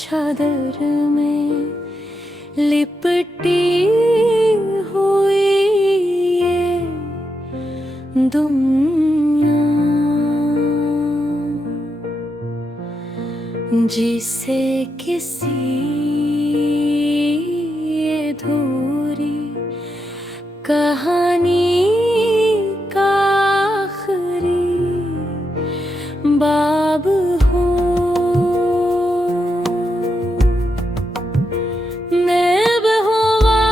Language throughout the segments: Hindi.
चादर में लिपटी हुई ये दुनिया, जिसे किसी अधूरी कहानी का आखिरी बाब हो। नैब हवा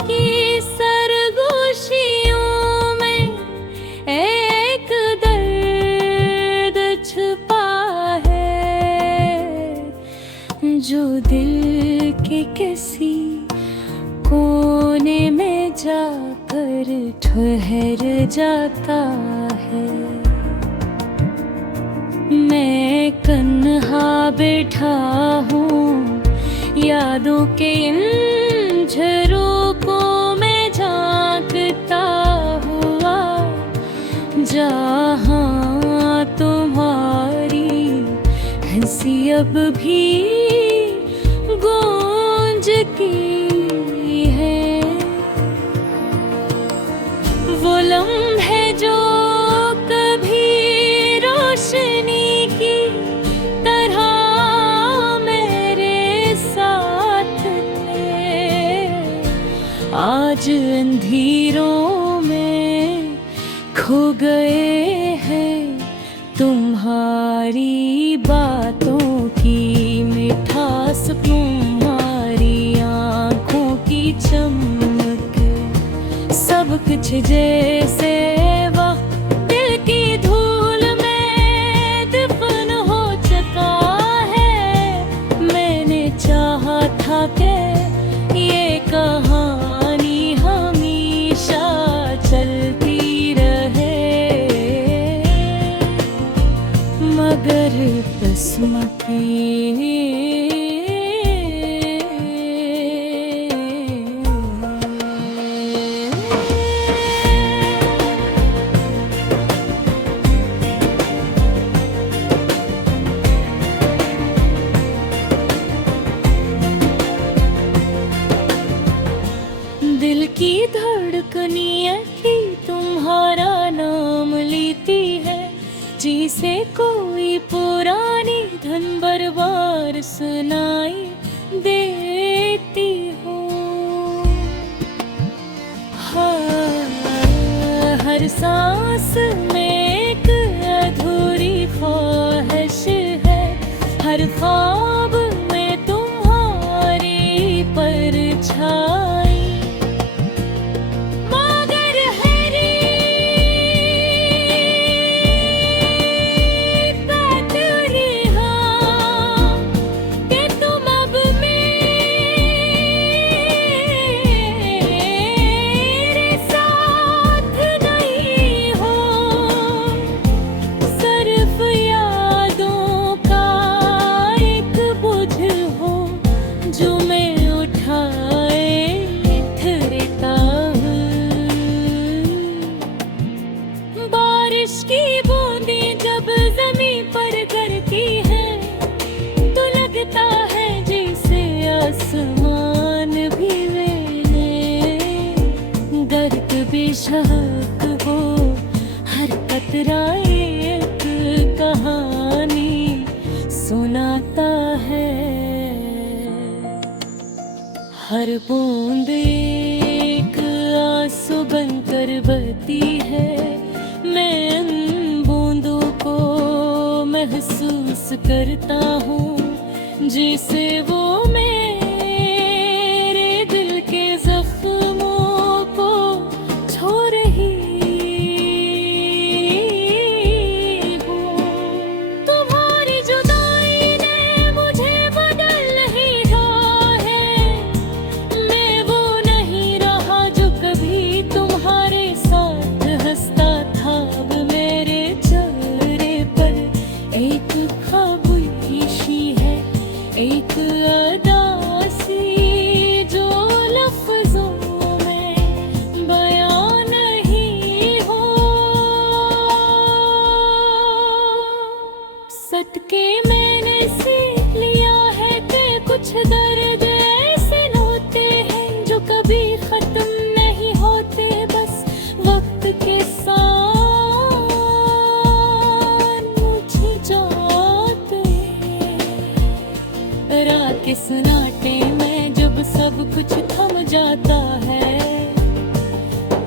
की सरगोशियों में एक दर्द छुपा है, जो दिल के किसी कोने में जाकर ठहर जाता है। मैं तन्हा बैठा हूँ यादों के इन झरोकों में झांकता हुआ, जहाँ तुम्हारी हंसी अब भी गूंजती है। वो लम्हे जो कभी रोशनी की तरह मेरे साथ थे, आज अंधेरों में खो गए हैं। तुम्हारी बातों की मिठास, तुम्हारी आँखों की चमक, सब कुछ जैसे वक्त दिल की धूल में दफन हो चुका है। मैंने चाहा था कि ये कहानी हमेशा चलती रहे, मगर बसमती दिल की धड़कनियाँ ही तुम्हारा नाम लेती है, जिसे कोई पुरानी धन बरबार सुनाई देती हो। हाँ, हर सांस में एक अधूरी ख्वाहिश है, हर ख्वाब में तुम्हारी परछाई। की बूंदें जब ज़मीं पर गिरती हैं, तो लगता है जैसे आसमान भी वेले गर्क बेशक हो। हर कतरा एक कहानी सुनाता है, हर बूंद एक आंसू बनकर बहती है। मैं उन बूंदों को महसूस करता हूँ, जिसे वो मेरे दिल के जख्मों को छू रही हो। तुम्हारी जुदाई ने मुझे बदल नहीं रहा है, मैं वो नहीं रहा जो कभी तुम्हारे साथ हंसता था। अब मेरे चेहरे पर एक खामोशी है, एक अदासी जो लफ्जों में बयां नहीं हो। सदके मैंने सीख लिया है कि रात के सन्नाटे में जब सब कुछ थम जाता है,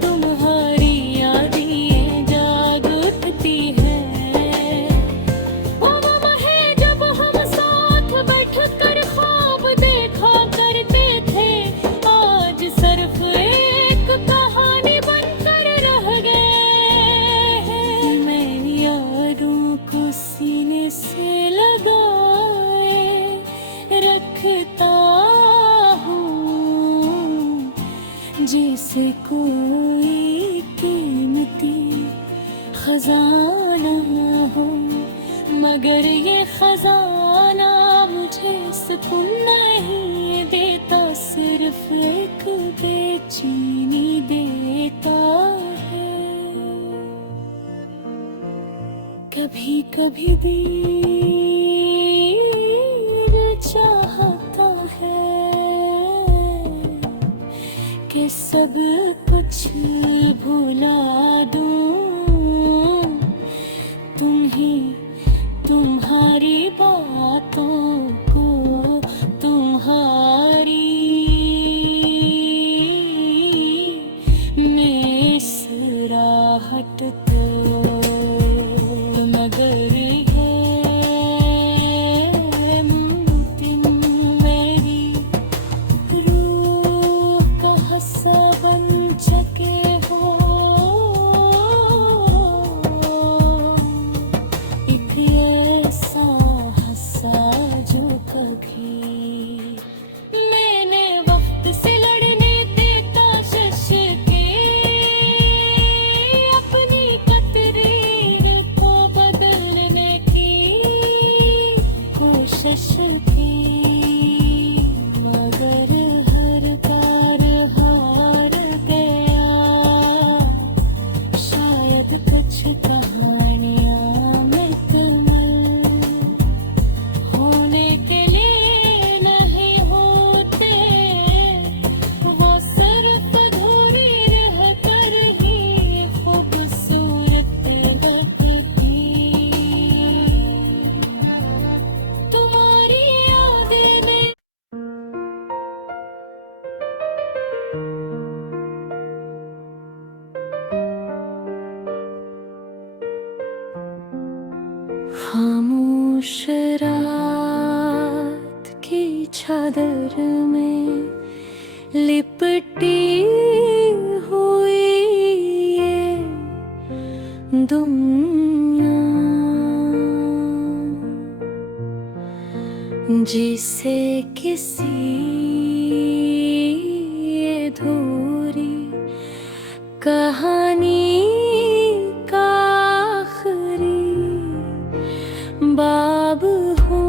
तुम्हारी यादें जाग उठती हैं। वो लम्हा है जब हम साथ बैठकर ख्वाब देखा करते थे, आज सिर्फ एक कहानी बनकर रह गए हैं। मैं यादों को सीने से लगाए रखता हूँ, जैसे कोई कीमती खजाना हो, मगर ये खजाना मुझे सुकून नहीं देता, सिर्फ एक बेचैनी देता है। कभी कभी दिल चाहता है कि सब कुछ भुला दूं, तुम्हारी बातों को, तुम्हारी मुस्कुराहट को, मगर ये मुमकिन मेरी रूह का हिस्सा बन सके हो, एक ऐसा हिस्सा जो कभी मैंने वक्त से लड़ने देता, शश के अपनी तकदीर को बदलने की कोशिश की, मगर हर बार हार गया। शायद कुछ कहानियां मुकम्मल होने के लिए नहीं होते, वो सिर्फ अधूरी रह कर ही खूबसूरत लगती। तुम्हारी यादें ने खामोश रात की चादर में लिपटी हुई ये दुनिया, जिसे किसी अधूरी कहानी का आखिरी बाब हो।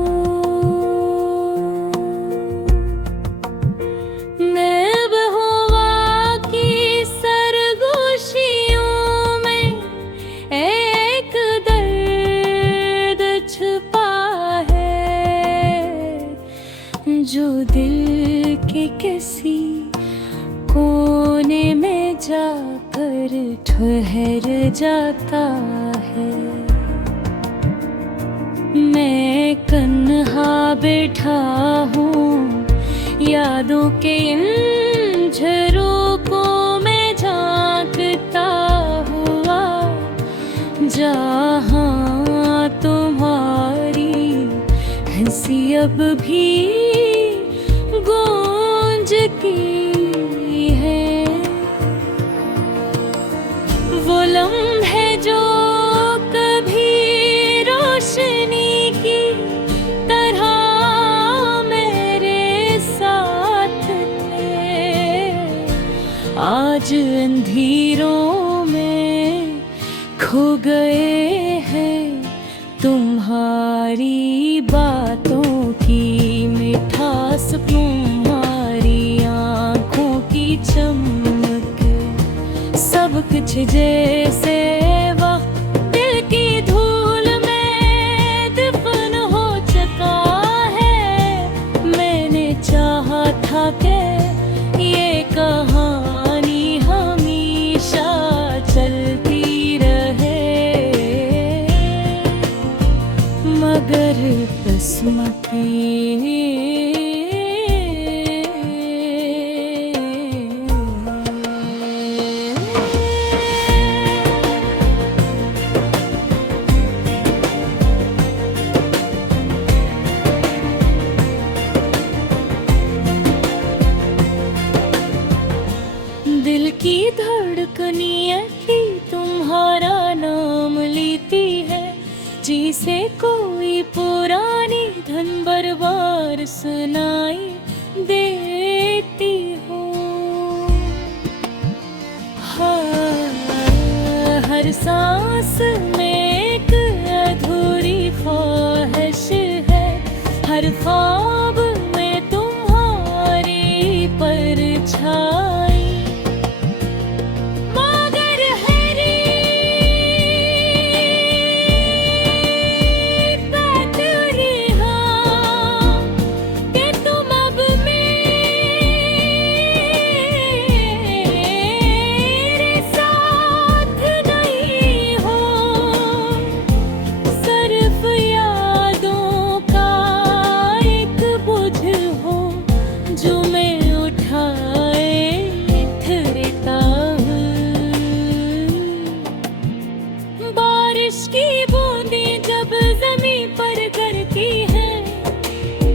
नैब हवा की सरगोशियों में एक दर्द छुपा है, जो दिल के किसी कोने में जाकर ठहर जाता है। मैं तन्हा बैठा हूँ यादों के इन झरोकों में झांकता हुआ, जहाँ तुम्हारी हंसी अब भी गूंजती है। वो लम्हे जो कभी रोशनी की तरह मेरे साथ थे, आज अंधेरों में खो गए हैं। तुम्हारी बातों की मिठास, तुम्हारी आँखों की चमक, सब कुछ जैसे वक्त दिल की धूल में दफन हो चुका है। मैंने चाहा था कि ये कहानी हमेशा चलती रहे, मगर किस्मत की परछाई देती हो। हाँ, हर सांस में एक अधूरी ख्वाहिश है, हर ख्वाब में तुम्हारी परछाई। मगर है रीत तेरी हाँ कि तुम अब मेरे साथ नहीं हो। सिर्फ यादों का एक बोझ हो जो मैं उठाए फिरता हूँ। बारिश की बूंदें जब ज़मीं पर गिरती हैं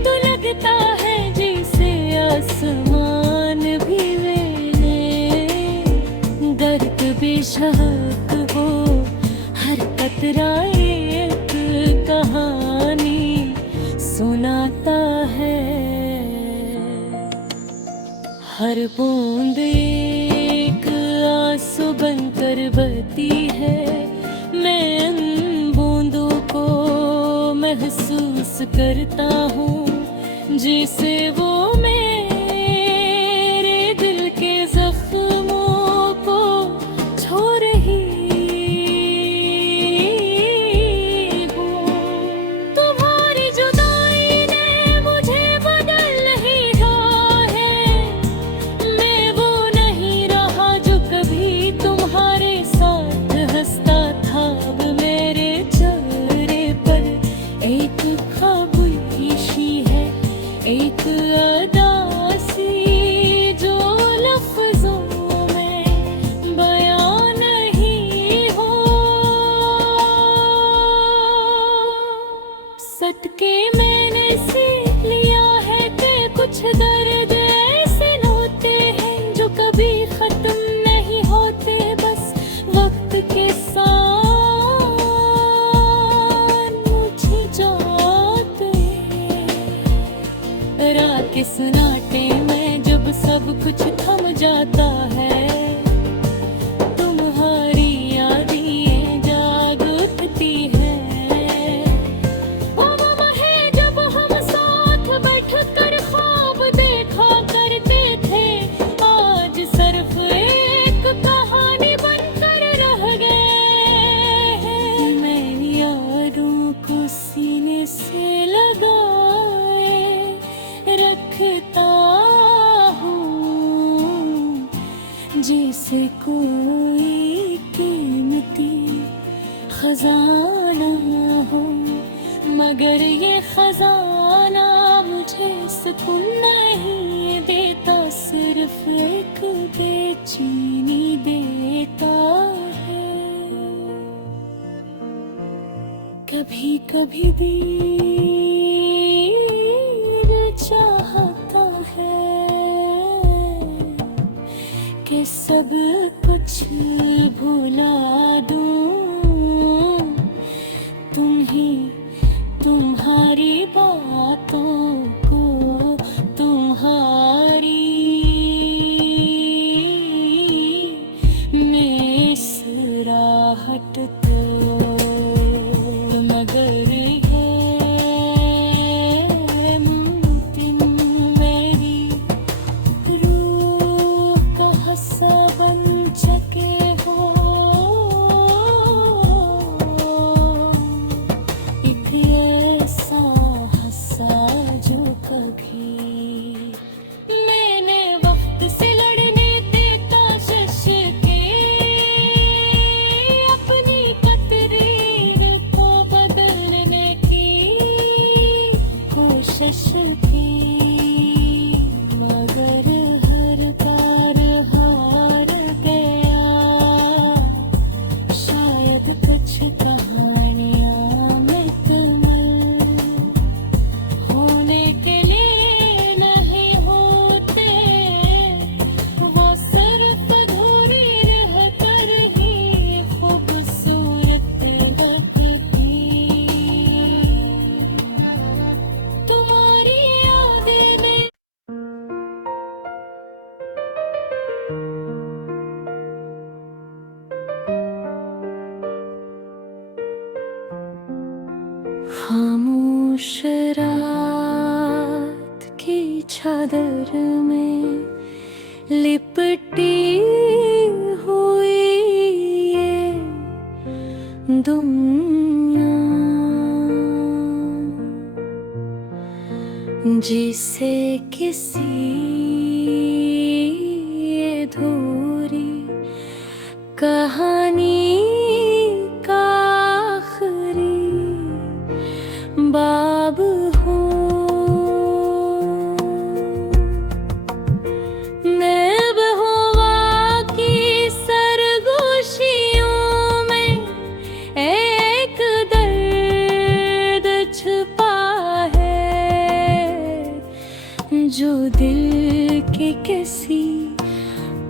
तो लगता है जैसे आसमान भी मेले गर्क बेशक हो। हर कतरा एक कहानी सुनाता है, हर बूंद एक आंसू बनकर बहती है। मैं उन बूंदों को महसूस करता हूँ जिसे वो मेरे दिल के जख्मों को छू रही हो। तुम्हारी जुदाई ने मुझे बदल नहीं रहा है, मैं वो नहीं रहा जो कभी तुम्हारे साथ हंसता था। अब मेरे चेहरे पर एक खामोशी है, एक अदासी जो लफ्जों में बयां नहीं हो। सदके मैंने सीख लिया है कि कुछ दर्द ऐसे होते हैं जो कभी खत्म नहीं होते, बस वक्त के साथ मुझे जाते हैं। रात के सन्नाटे में जब सब कुछ थम जाता है, तुम्हारी यादें जाग उठती हैं। वो है जब हम साथ बैठकर ख्वाब देखा करते थे, आज सिर्फ एक कहानी बनकर रह गए हैं। मैं यादों को सीने से लगाए रखता हूँ जैसे कोई कीमती खजाना हो। मगर ये खजाना मुझे सुकून नहीं देता, सिर्फ एक बेचैनी देता है। कभी कभी दिल चाहता है कि सब कुछ भुला दूं, तुम्हारी बातों को, तुम्हारी मुस्कुराहट को। मगर ये मुमकिन मेरी रूह का हिस्सा बन सके हो। चादर में लिपटी हुई ये दुनिया, जिसे किसी अधूरी कहानी का आखिरी बाब हो। नैब हवा की सरगोशियों में एक दर्द छुपा है, जो दिल के किसी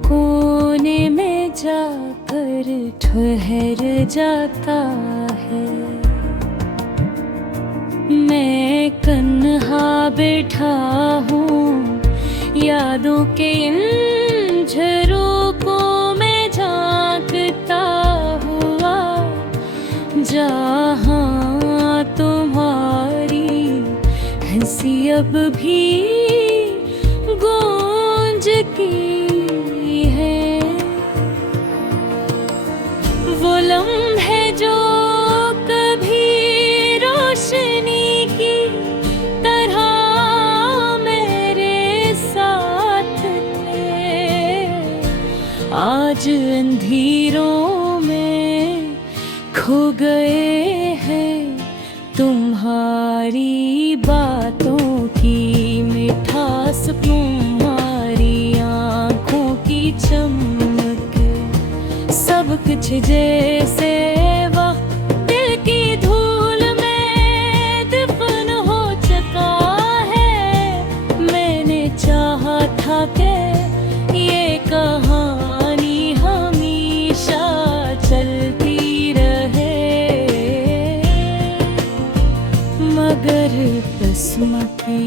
कोने में जाकर ठहर जाता है। मैं कन्हा बैठा हूँ यादों के इन झरोकों में झांकता हुआ, जहाँ तुम्हारी हंसी अब भी गूंजती है। वो लम्हे जो कभी रोशनी की तरह मेरे साथ थे, आज अंधेरों में खो गए हैं। तुम्हारी बातों की मिठास, तुम्हारी आँखों की चमक, सब कुछ जैसे वह दिल की धूल में दफन हो चुका है। मैंने चाहा था कि ये कहानी हमेशा चलती रहे, मगर बसमती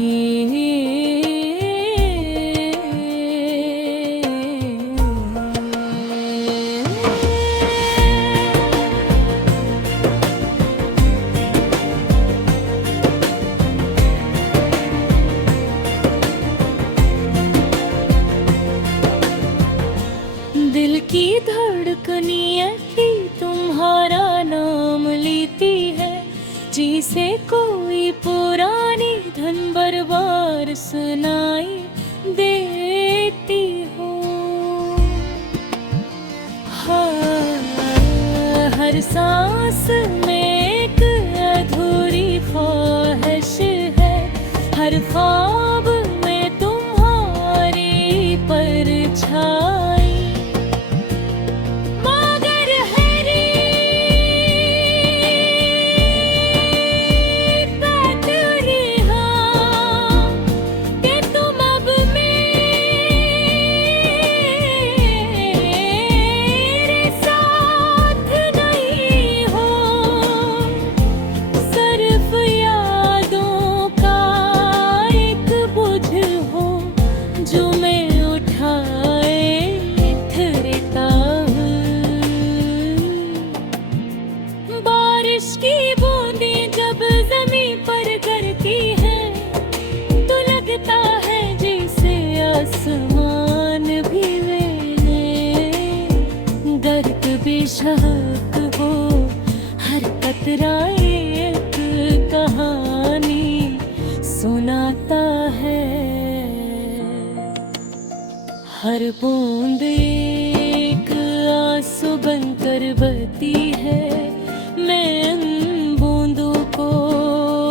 दिल की धड़कनियाँ भी तुम्हारा नाम लेती है, जिसे कोई पुरानी धन बरबार सुनाई देती हो। हाँ, हर सांस में एक अधूरी ख्वाहिश है, हर ख्वाब में तुम्हारी परछाई। की बूंदें जब ज़मीं पर गिरती हैं, तो लगता है जैसे आसमान भी लेने गर्क बेशक हो। हर कतरा एक कहानी सुनाता है, हर बूंद एक आंसू बनकर बहती है। मैं उन बूंदों को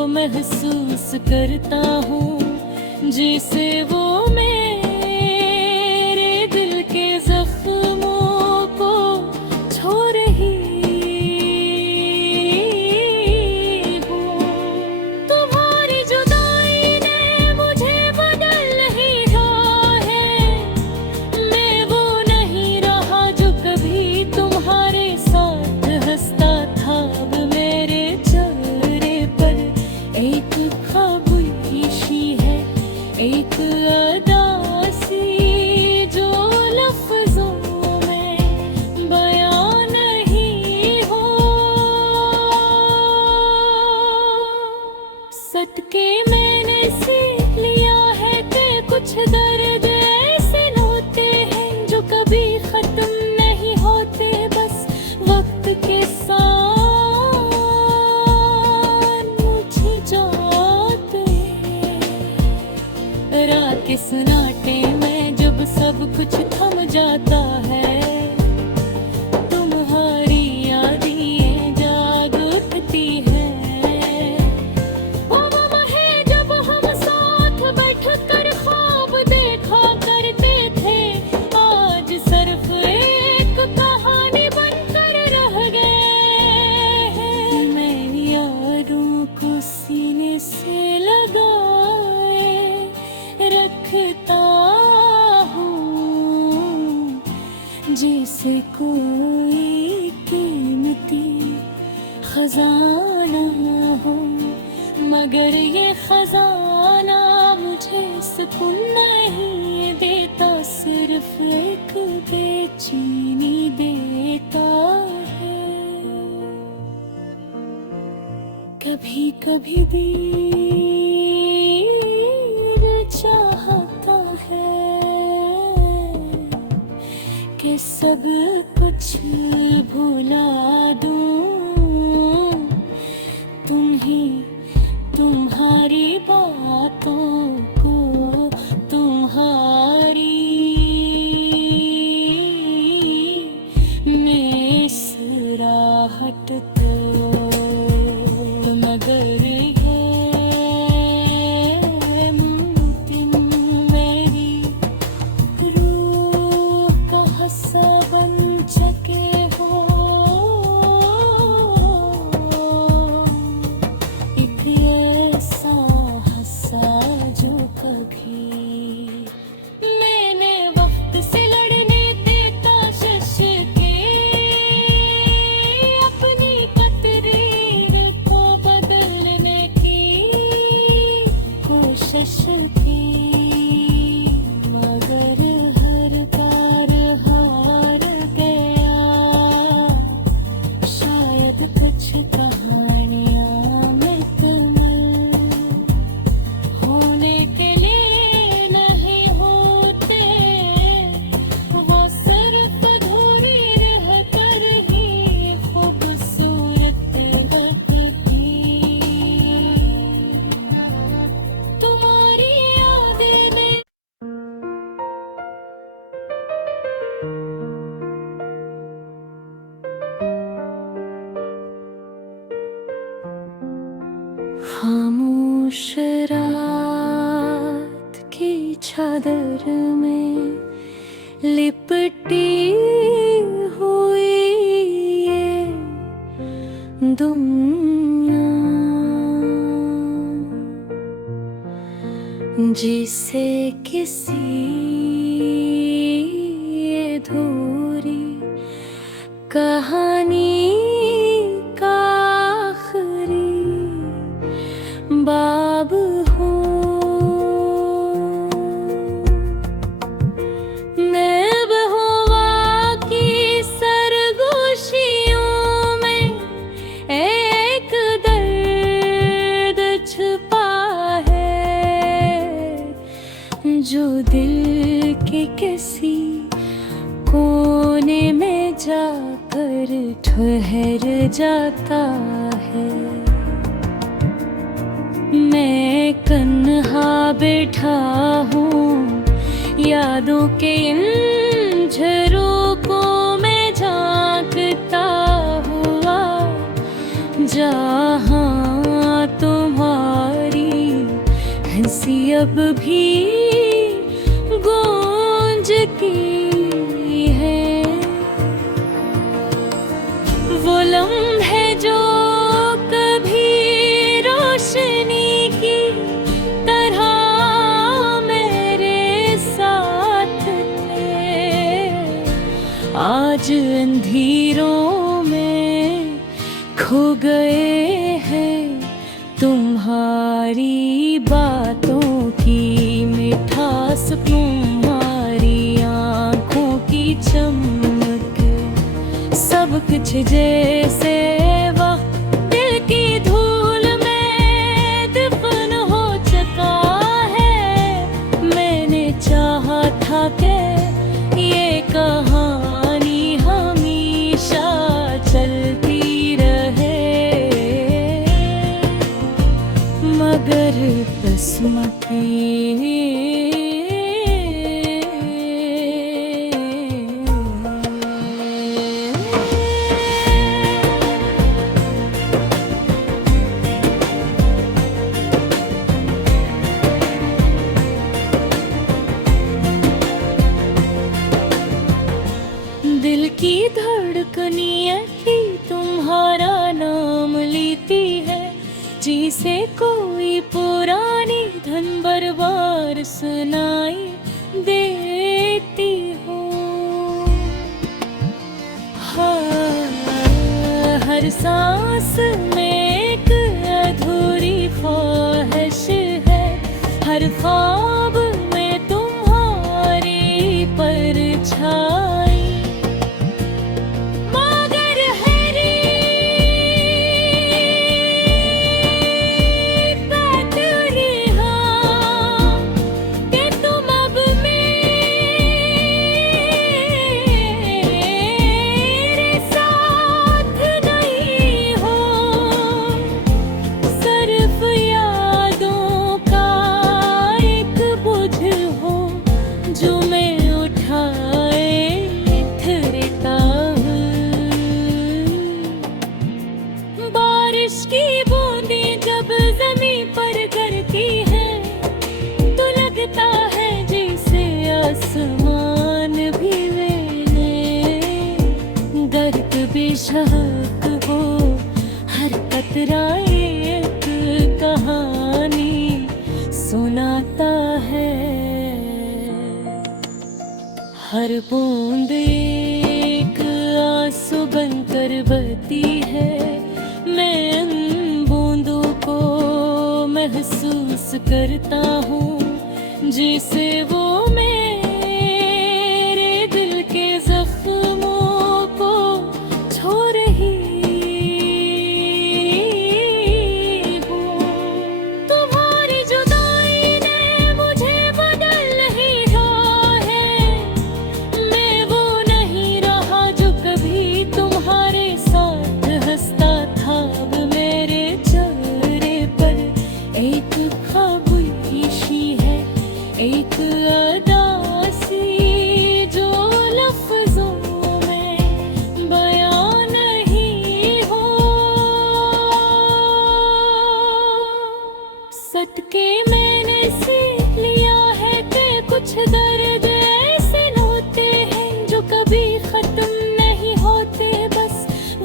महसूस करता हूँ, जिसे वो मेरे दिल के जख्मों को छू रही हूँ। तुम्हारी जुदाई ने मुझे बदल नहीं रहा है, मैं वो नहीं रहा जो कभी तुम्हारे साथ हंसता था। अब मेरे चेहरे पर एक खामोशी है, एक अदासी जो लफ्जों में बयां नहीं हो। सदके मैंने सीख लिया है कि रात के सन्नाटे में जब सब कुछ थम जाता है, तुम्हारी यादें जाग उठती हैं। वो लम्हे जब हम साथ बैठकर ख्वाब देखा करते थे, आज सिर्फ एक कहानी बनकर रह गए हैं। मैं यारों को सीने से लगाए रखता हूँ, जैसे कोई कीमती खजाना हो, मगर ये खजाना मुझे सुकून नहीं देता, सिर्फ एक बेचैनी देता है। कभी कभी दिल चाहता है कि सब कुछ भुला दूं, तुम्हारी बातों को, तुम्हारी मुस्कुराहट को, मगर ये मुमकिन मेरी रूह का हिस्सा बन सके हो, एक ऐसा हिस्सा जो कभी मैंने वक्त से लड़ने देता, शश के अपनी तकदीर को बदलने की कोशिश की, मगर हर बार हार गया। शायद कुछ कहानियां मुकम्मल होने के लिए नहीं होते, वो सिर्फ अधूरी रह कर ही खूबसूरत लगती। तुम्हारी यादें में खामोश रात की चादर में लिपटी हुई ये दुनिया, जिसे किसी अधूरी कहानी का आखिरी बाब हो। नैब हुआ की सरगोशियों में एक दर्द छुपा है, जो दिल के किसी कोने में जाकर ठहर जाता है। मैं तन्हा बैठा हूँ यादों के इन झरोकों में झांकता हुआ, जहाँ तुम्हारी हंसी अब भी गूंजती है। वो लम्हे जो कभी रोशनी की तरह मेरे साथ थे, आज अंधेरों में खो गए हैं। तुम्हारी बातों की मिठास, तुम्हारी आँखों की चमक, सब कुछ जैसे वक्त दिल की धूल में दफन हो चुका है। मैंने चाहा था कि ये कहानी हमेशा चलती रहे, मगर किस्मत सुनाई देती हो। हाँ, हर सांस में एक अधूरी ख्वाहिश है, हर ख्वाब में तुम्हारी परछाई। मगर है बात यहाँ कि तुम अब मेरे साथ नहीं हो, सिर्फ यादों का एक बोझ हो जो मैं उठाए फिरता हूँ। बारिश की बूंदें जब ज़मीं पर गिरती हैं तो लगता है जैसे आसमान भी मैंने गर्क बेशक हो। हर कतरा एक कहानी सुनाता है, हर बूंद एक आंसू बनकर बहती है। मैं उन बूंदों को महसूस करता हूँ जिसे वो मेरे दिल के जख्मों को छू रही हो। तुम्हारी जुदाई ने मुझे बदल नहीं रहा है, मैं वो नहीं रहा जो कभी तुम्हारे साथ हंसता था। अब मेरे चेहरे पर एक खामोशी है, एक अदासी जो लफ्जों में बयां नहीं हो। सदके मैंने सीख लिया है कि कुछ दर्द ऐसे होते हैं जो कभी खत्म नहीं होते, बस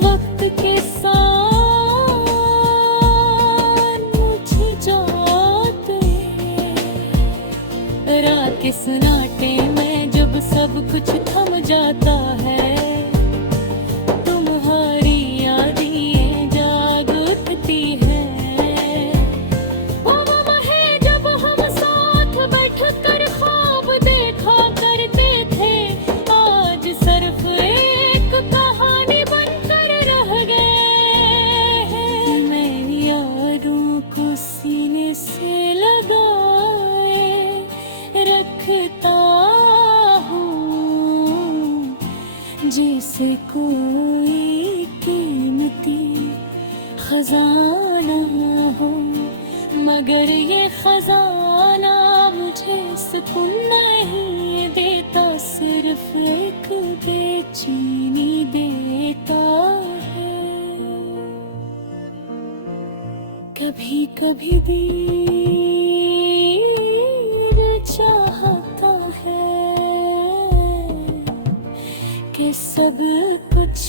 वक्त के साथ मुझे जाते हैं। रात के सन्नाटे में जब सब कुछ थम जाता है, तुम्हारी यादें जाग उठती हैं। वो लम्हे जब हम साथ बैठकर ख्वाब देखा करते थे, आज सिर्फ एक कहानी बनकर रह गए हैं। मैं यादों को सीने से लगाए रखता हूँ जैसे कोई कीमती खजाना हो। मगर ये खजाना मुझे सुकून नहीं देता, सिर्फ एक बेचैनी देता है। कभी कभी दिल चाहता है कि सब कुछ